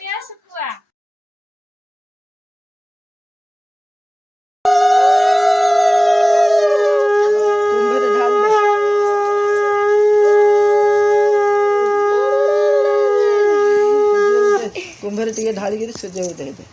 niya Sukhua. कुंभर टिके ढाली के सूर्य उदय दे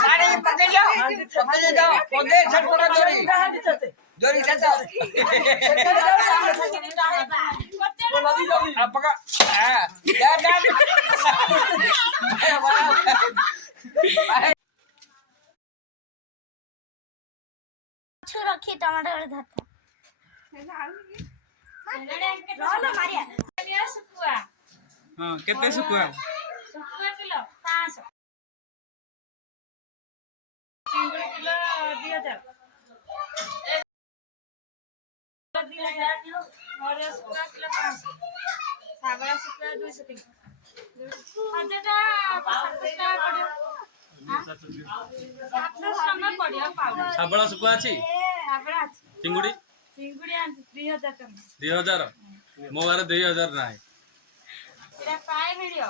साड़ी पकड़ लो पकड़े जाओ पौधे छटपटा जोरी छट अब पकड़ हां यार छु रखी टमाटर धरता मारिया सुकुआ हां केते सुकुआ किलो 500 चिंगुड़ी किलो 2000 और सुकुआ किलो 500 साबड़ा सुकुआ 200 किलो हजटा 50 टाका पड़ियो साबळा सुकुआ अछि चिंगुड़ी चिंगुड़ी आंची 3000 टका 2000 मो बारे 2000 नाही एटा पाए भिडियो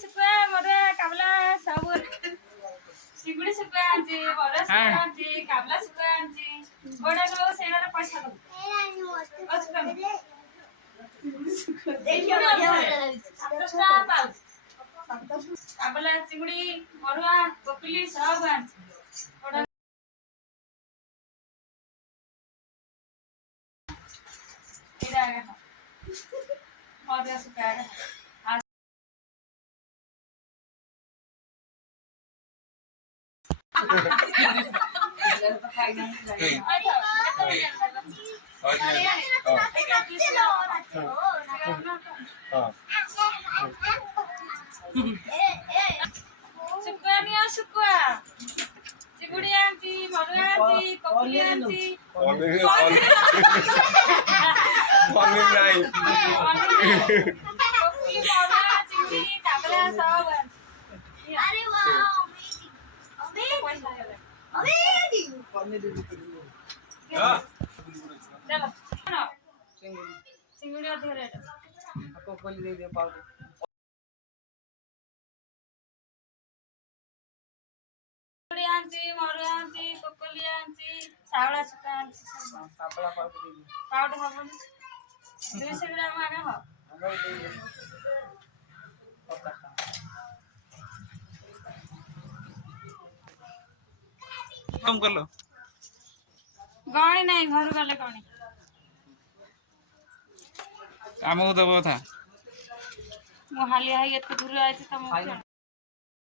सुकुआ मोरे काबला सब चिंगुड़ी सुकुआ आंची बड़ा सुकुआ आंची काबला सुकुआ आंची बड़ा लो सेडा पैसा दो अच्छा देखियो काबला चिंगुड़ी मरुआ कोकली सब आंची बड़ा एडा और सुकुआ सुकुआ चिंगुड़ी आंची मरुआ आंची कोकली आंची मम्मी नाही कोकली मरुआ चिंगुड़ी काबला सब अरे वाह चलो चिंगुड़ी अधिक रेट कोकोली दे दियो पाउडर चिंगुड़ी आंची मरुआ आंची कोकली आंची सावड़ा सुका आंची सापला पाउडर दे दियो पाउडर हबन 200 ग्राम आगे हो हमरा दे दियो कम कर लो गणी नहीं घर गले गणी आमको दबो था मो हालिया है ये तो दूर आए थे तम